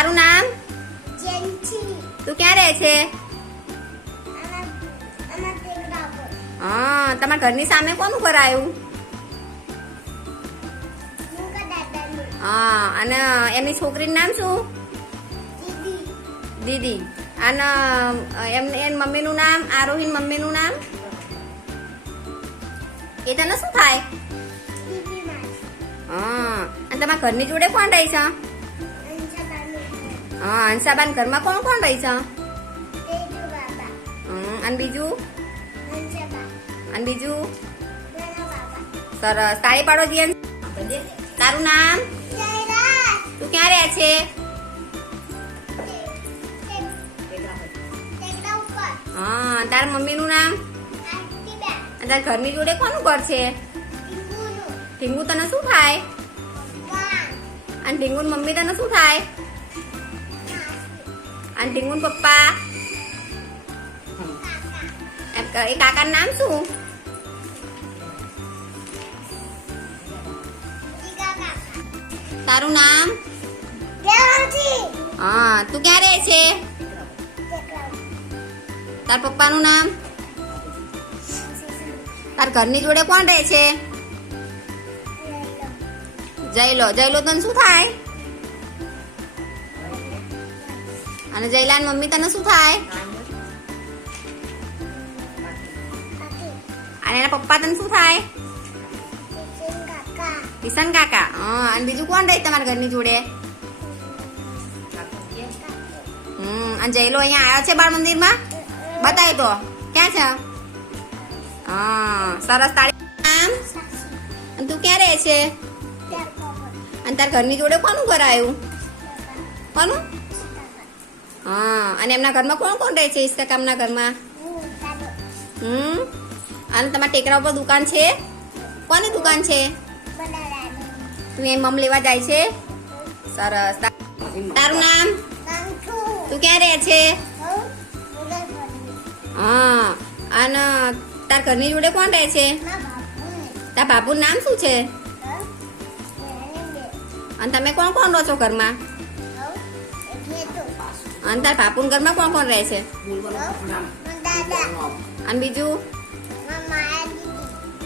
તારું નામ? જેન્સી. તું ક્યાં રહે છે? આના ટેકરા પર. હા, તમારા ઘરની સામે કોનું ઘર આવ્યું? મુકા દાદાનું. હા, અને એમની છોકરીનું નામ શું? દીદી. દીદી. અને એની મમ્મીનું નામ? આરોહીન મમ્મીનું નામ? એ તને શું થાય? દીદી માં. હા, અને તમારા ઘરની જોડે કોણ રહી છે? અંશાબાનું. હા, હંસાબાન ઘરમાં કોણ કોણ રહી છે? તેજુ બાબા. અને બીજું? અંશાબા. અને બીજું? નાના બાબા. સરસ. તાળી પાડો જીયન. તારું નામ? જયરાજ. તું ક્યાં રહે છે? ટેકરા ઉપર. હા, તારા મમ્મીનું નામ? આરતીબેન. અને તારા ઘરની જોડે કોનું ઘર છે? ટીંગુનું. ઢીંગુ તને શું થાય? ગાન. અને ઢીંગુન મમ્મી તને શું થાય? માસી. અને ઢીંગુન પપ્પા? કાકા. એ કાકાનું નામ શું? જીગા કાકા. તારું નામ? દેવાજી. હા, તું ક્યાં રહે છે? ટેકરા ઉપર. તાર પપ્પાનું નામ? તાર ઘરની જોડે કોણ રહે છે? જયલો. જયલો તને શું થાય? અને જયલાન મમ્મી તને શું થાય? અને એના પપ્પા તને શું થાય? કાકા. કિશન કાકા. હા, અને બીજું કોણ રહે તમારા ઘરની જોડે? અને જયલો અહીંયા આવ્યો છે બાળ મંદિરમાં? બતાય તો ક્યાં છે? હા, સરસ. તારી નામ? અને તું ક્યાં રહે છે? અને તાર ઘરની જોડે કોનું ઘર આવ્યું? કોનું? હા, અને એમના ઘરમાં કોણ કોણ રહે છે? ઈસકા કામના ઘરમાં? અને તમારા ટેકરા ઉપર દુકાન છે? કોની દુકાન છે? તું એ મમ લેવા જાય છે? સરસ. તારું નામ? તું ક્યાં રહે છે? હા, અને તાર ઘરની જોડે કોણ રહે છે? તાર બાપુનું નામ શું છે? અને તમે કોણ કોણ રહો છો ઘરમાં? અને તાર બાપુના ઘરમાં કોણ કોણ રહે છે? અને બીજું?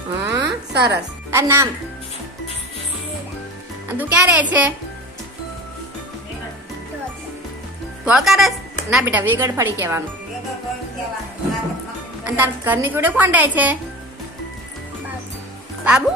હા, સરસ. તાર નામ? અને તું ક્યાં રહે છે? ધોળકારસ? ના બેટા, વેગડ ફળી કહેવાનું. અને તાર ઘરની જોડે કોણ રહે છે? બાબુ?